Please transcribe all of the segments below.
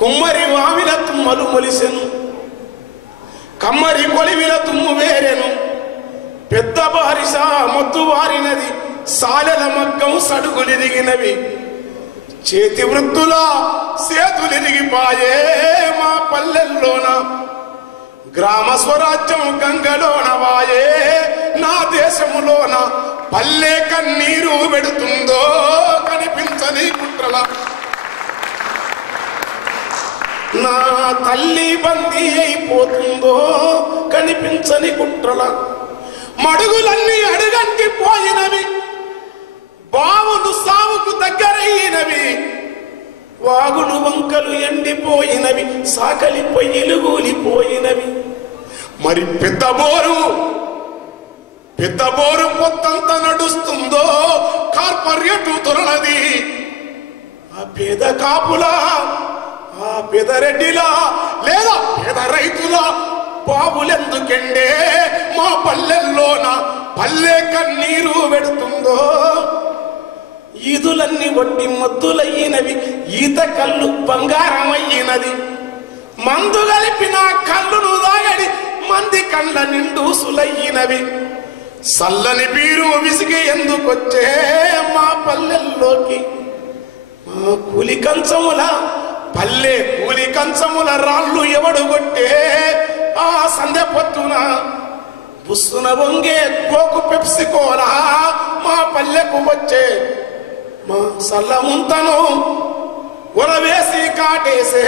కుమ్మరి వావిల తుమ్మలు మొలిసెను, కమ్మరి కొలివిల తుమ్ము వేరెను, పెద్ద బారిస మొత్తు వారినది, సాలెల మగ్గం సడుగులిరిగినవి, చేతి వృత్తుల సేతులిరిగిపాయే మా పల్లెల్లోన, గ్రామ స్వరాజ్యం గంగలోన వాయే నా దేశములోన, పల్లె కన్నీరు పెడుతుందో కనిపించని కుట్రల, నా తల్లి బందీ అయిపోతుందో కనిపించని కుట్రల, మడుగులన్నీ అడుగంటి పోయినవి, బావులు సావుకు దగ్గరైనవి, వాగులు వంకలు ఎండిపోయినవి, సాకలి పొయ్యిలు కూలిపోయినవి, మరి పెద్ద బోరు పొత్తంత నడుస్తుందో కార్పొరేటు తొలనది, ఆ పేద కాపులా, ఆ పేద రెడ్డిలా, లేదా పేద రైతులా బాబులెందుకెండే మా పల్లెల్లోన, పల్లె కన్నీరు పెడుతుందో, ఈదులన్నీ వడ్డి మద్దులయ్యినవి, ఈత కళ్ళు బంగారమయ్యినది, మందు కలిపిన కళ్ళును దాగడి మంది కళ్ళ నిండూసులయ్యినవి, సల్లని బీరు విసిగి ఎందుకొచ్చే మా పల్లెల్లోకి, మా కూలి కంచముల పల్లె కూలి కంచముల రాళ్ళు ఎవడు కొట్టే ఆ సంధ్య పొత్తున, బుస్సున వంగే కోకు పెప్సికోరా మా పల్లెకు వచ్చే, మా సల్లముంతను ఉరవేసి కాటేసే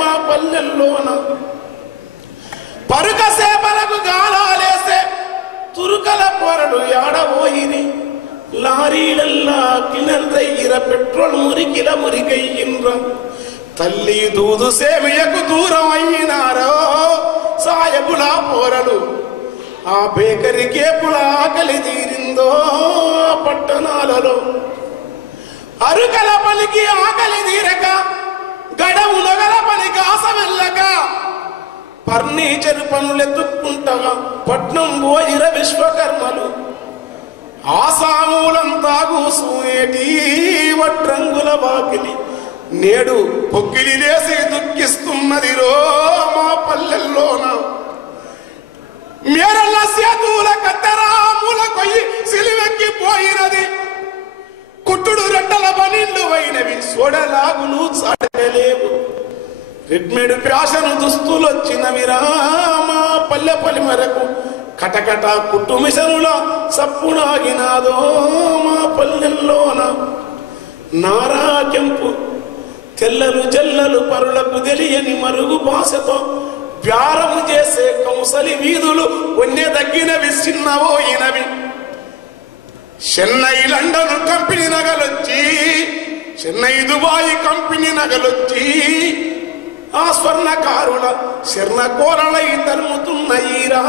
మా పల్లెల్లోన, పరుక సేపలకు గాలాలేసే తురుకల పొరలు యాడబోయిని, లారీలల్లా కినల్ రయ్యిర పెట్రోల్ మురికిల మురికయ్యిండ్ర, తల్లి దూదు సేమియకు దూరం అయినారో సాయబుల పోరలు, ఆ బేకరి కేపుల ఆకలి తీరిందో పట్టణాలలో, అరుకల పనికి ఆకలి తీరక, గడవు నగల పనికి ఆశ వెళ్ళక, ఫర్నిచర్ పనులెత్తుకుంటగా పట్నం పోయిర విశ్వకర్మలు, ఆసామూలంతా కూసునేటి వడ్రంగుల వాకిలి, నేడు పొక్కిలి లేసి దుఃఖిస్తున్నది రో మా పల్లెల్లోన, మేరల్ల సేతుల కత్తెరా మూల కొయ్యి సిలివెక్కిపోయినది, కుట్టుడు రెట్టల పనిళ్ళు అయినవి, సోడలాగులు చాటలేవు, రెడ్మేడ్ ఫ్యాషన్ దుస్తులు వచ్చినవిరా మా పల్లె పలిమరకు, కటకట కుట్టు మిషనుల సప్పునాగినాదో మా పల్లెల్లోన, నారా కెంపు తెల్లలు జల్లలు పరులకు తెలియని మరుగు భాషతో వ్యారము చేసే కంసలి వీధులు వన్నె తగ్గినవి చిన్నవోయినవి, చెన్నై లండన్ కంపెనీ నగలొచ్చి, చెన్నై దుబాయ్ కంపెనీ నగలొచ్చి, ఆ స్వర్ణకారుల శర్ణ కోరలై తరుముతున్నయిరా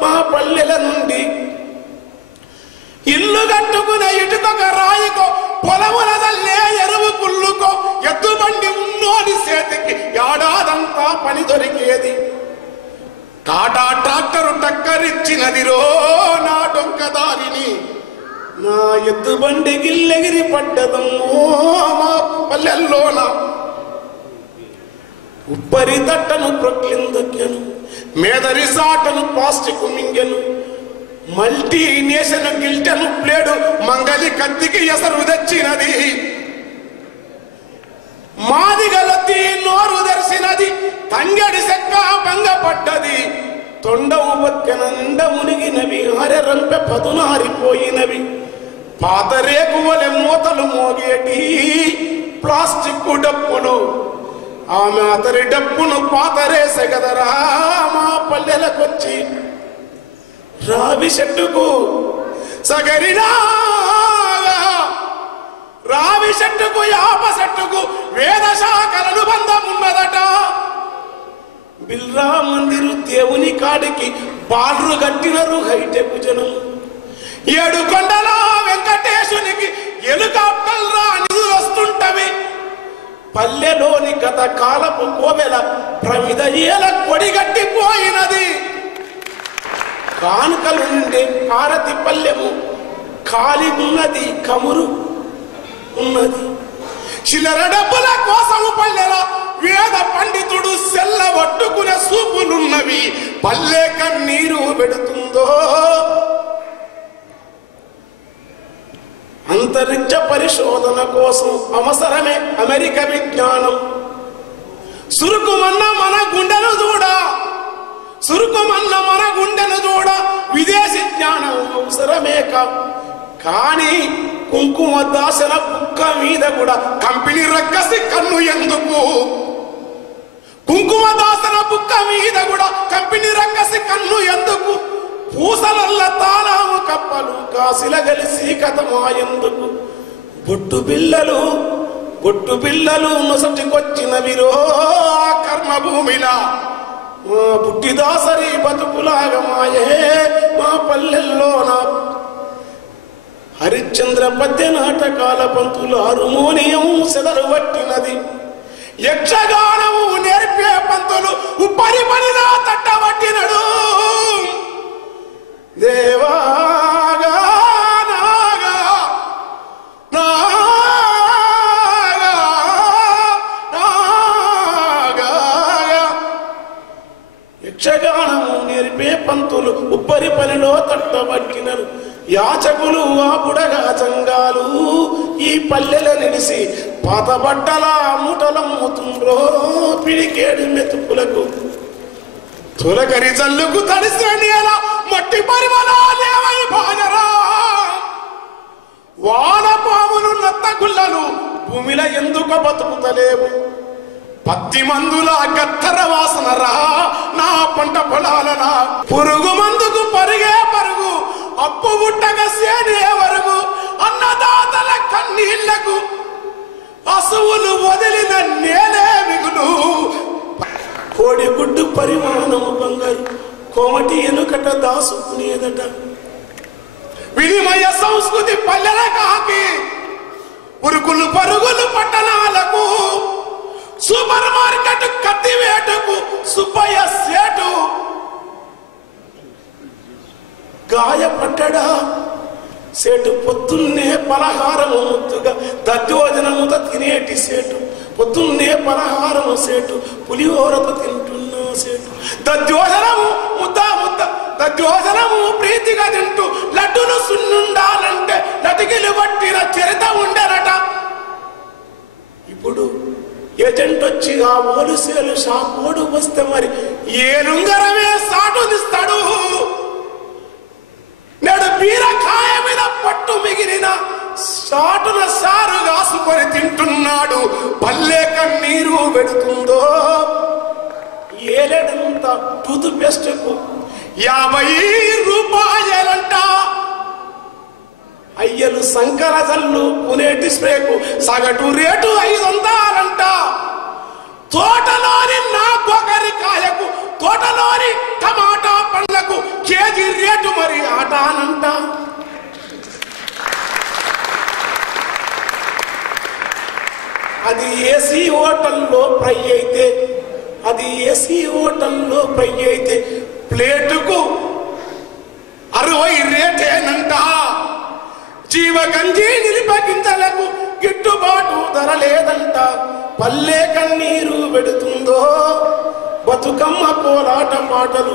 మా పల్లెల నుండి, ఇల్లు కట్టుకునే ఇటుకొక రాయికో, పొలముల తల్లే ఎరువు కుళ్ళుకో, ఎద్దుబండి ఉన్నోని చేతికి ఏడాదంతా పని దొరికేది, టాటా ట్రాక్టరు టక్కరిచ్చినది రో నా డొంక దారిని, నా ఎద్దుబండి గిల్లెగిరి పడ్డదమ్మో మా పల్లెల్లోన, ఉప్పరి తట్టను ప్రొక్కిందొక్కెను, మేదరి సాటను ప్లాస్టిక్ మింగెను, మల్టీనేషన్ గిల్టెను ప్లేడు మంగలి కత్తికి ఎసరు తెచ్చినది, మాదిగలొత్తి నోరు తెరిసినది, తంగడి చెక్క భంగపడ్డది, తొండవు బొక్కెన నిండ మునిగినవి, అరెరంపె పదునారిపోయినవి, పాత రేకువలె మూతలు మోగేటి ప్లాస్టిక్ డప్పులు, ఆమె అతరి డప్పును పాతరేసే కదరా మా పల్లెలకొచ్చి, రావి చెట్టుకు సగరినా రావి చెట్టుకు యాప చెట్టుకు వేద శాఖలను బంధమున్నదట, బిల్రా మందిరు దేవుని కాడికి బాల్రు కట్టినరు హైటెక్ జనం, ఏడు కొండల వెంకటేశునికి హెలికాప్టర్లా నిధులు వస్తుంటవి, పల్లెలోని గత కాలపు కోవెల ప్రమిద ఏల కొడిగట్టిపోయినది, కానుకలు ఉండే హారతి పల్లెము ఖాళీ ఉన్నది, కమురు ఉన్నది. చిల్లర డబ్బుల కోసం పల్లెల వేద పండితుడు సెల్ల పట్టుకునే సూపులున్నవి. పల్లె కన్నీరు పెడుతుందో. అంతరిక్ష పరిశోధన కోసం అవసరమే అమెరికా విజ్ఞానం. సురుకుమన్న మన గుండెను చూడ, సురుకుమన్న మన గుండెను చూడ విదేశీ జ్ఞానం అవసరమే కానీ కుంకుమ దాసల కుక్క మీద కూడా కంపెనీ రక్కసి కన్ను ఎందుకు? కుంకుమ దాసల కుక్క మీద కూడా కంపెనీ రక్కసి కన్ను ఎందుకు? పూసలల్ల తాళాము కప్పలు కాసిల కలిసి కథమా ఎందుకు? బొట్టు బిళ్ళలు నొసటికొచ్చినవిరో కర్మభూమిలా మా పుట్టిదాసరి బతుకులాగమాయే మా పల్లెల్లోన. హరిశ్చంద్ర పద్య నాటకాల పంతులు హార్మోనియం సెదరు పట్టినది. యక్షగానము నేర్పే పంతులు ఉప్పరి పనిలా తట్టబట్టినడు. దేవాగా నాగా నాగా నాగా యక్షగానము నేర్పే పంతులు ఉప్పరి పనిలో తట్టబట్టినరు. యాచకులు ఆ బుడగా చంగాలు ఈ పల్లెల నిలిసి పాత బట్టల మూటలమ్ముతుండ్రో పిడికేడు మెతుకులకు. తొలకరి జల్లుకు తడిసిన నేల మట్టి పరిమళాలేవై భాజరా. వాన పాములు నత్త గుల్లలు భూమిలో ఎందుకు బతుకుతలేవు? పత్తి మందుల గత్తర వాసన రా నా పంట పొలాలనా. పురుగు మందుకు పరిగే పరుగు అప్పు బుట్టగా సేనే వరకు అన్నదాతల కన్నీళ్లకు అసువులు వదిలిన నేలే మిగులు. కోడిగుడ్డు పరిమాణము బంగారు కోమటి ఎనుకట దాసుకునేదట. వినిమయ సంస్కృతి పల్లెల కాకి ఉరుకులు పరుగులు పట్టణాలకు. సూపర్ మార్కెట్ కత్తివేటకు సుబ్బయ్య సేటు గాయపడ్డా. సేటు పొద్దున్నే పలహారము ముద్దుగా దద్యోజనముతో తినేటి సేటు. పొద్దున్నే పలహారము సేటు పులిహోరతో తింటున్నా సేటు. దద్యోజనము ముద్ద దద్యోజనము ప్రీతిగా తింటూ లడ్డును సున్నుండాలంటే లటికిలు పట్టిన చరిత ఉండరట. ఇప్పుడు ఏజెంట్ వచ్చి ఆ హోల్సేల్ షాపోడు వస్తే మరి ఏలుంగరమే సాటునిస్తాడు. నేడు బీరకాయ మీద పట్టు మిగిలిన సాటున సారు కాసుకొని తింటున్నాడు. పల్లె కన్నీరు పెడుతుందో. ఏలేడంత టూత్ పేస్ట్కు 50 రూపాయలంట. అయ్యలు సంకర జల్లు పునేటి స్ప్రేకు సగటు రేటు 500 తోటలోని నా కొగరికాయకు తోటలోని టమాటా పండ్లకు కేజీ రేటు మరి ఆటానంట. అది ఏసీ హోటల్లో ఫ్రై అయితే ప్లేటుకు 60 రేటేనంట. జీవగంజి నిలిపగించలకు గిట్టుబాటు ధర లేదంట. పల్లె కన్నీరు పెడుతుందో. బతుకమ్మ కోలాట పాటలు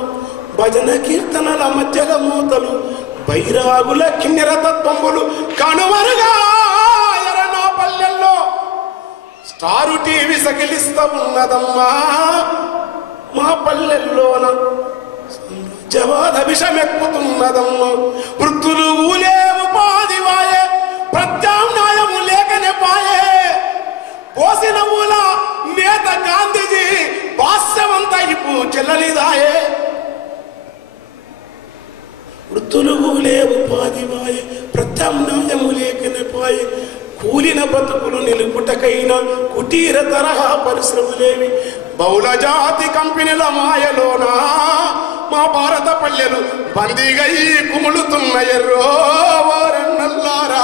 భజన కీర్తనల మధ్యగ మూతలు బైరాగుల కిన్నెర తత్వములు కనుమరుగా ఎరనా పల్లెల్లో. స్టారు టీవీ సకిలిస్తా ఉన్నదమ్మా మా పల్లెల్లోన. జవాద విషమెక్కుతున్నదమ్మా. వృద్ధులు ఊలే ఉపాధి వాయే ప్రత్యామ్నాయము లేకనే పాయే. పోసిన ఊల నేత గాంధీజీ భాష్యమంతా ఇప్పుడు చెల్లలిదాయే. వృద్ధులు ఊలే ఉపాధి వాయే ప్రత్యామ్నాయము లేకనే పాయే. కూలిన బతుకులు నిలుపుటకైనా కుటీర తరహా పరిశ్రమలేవి. బహుళ జాతి కంపెనీల మాయలోనా మా భారత పల్లెలు బందీగా కుములుతున్న ఎర్రో వారన్నల్లారా.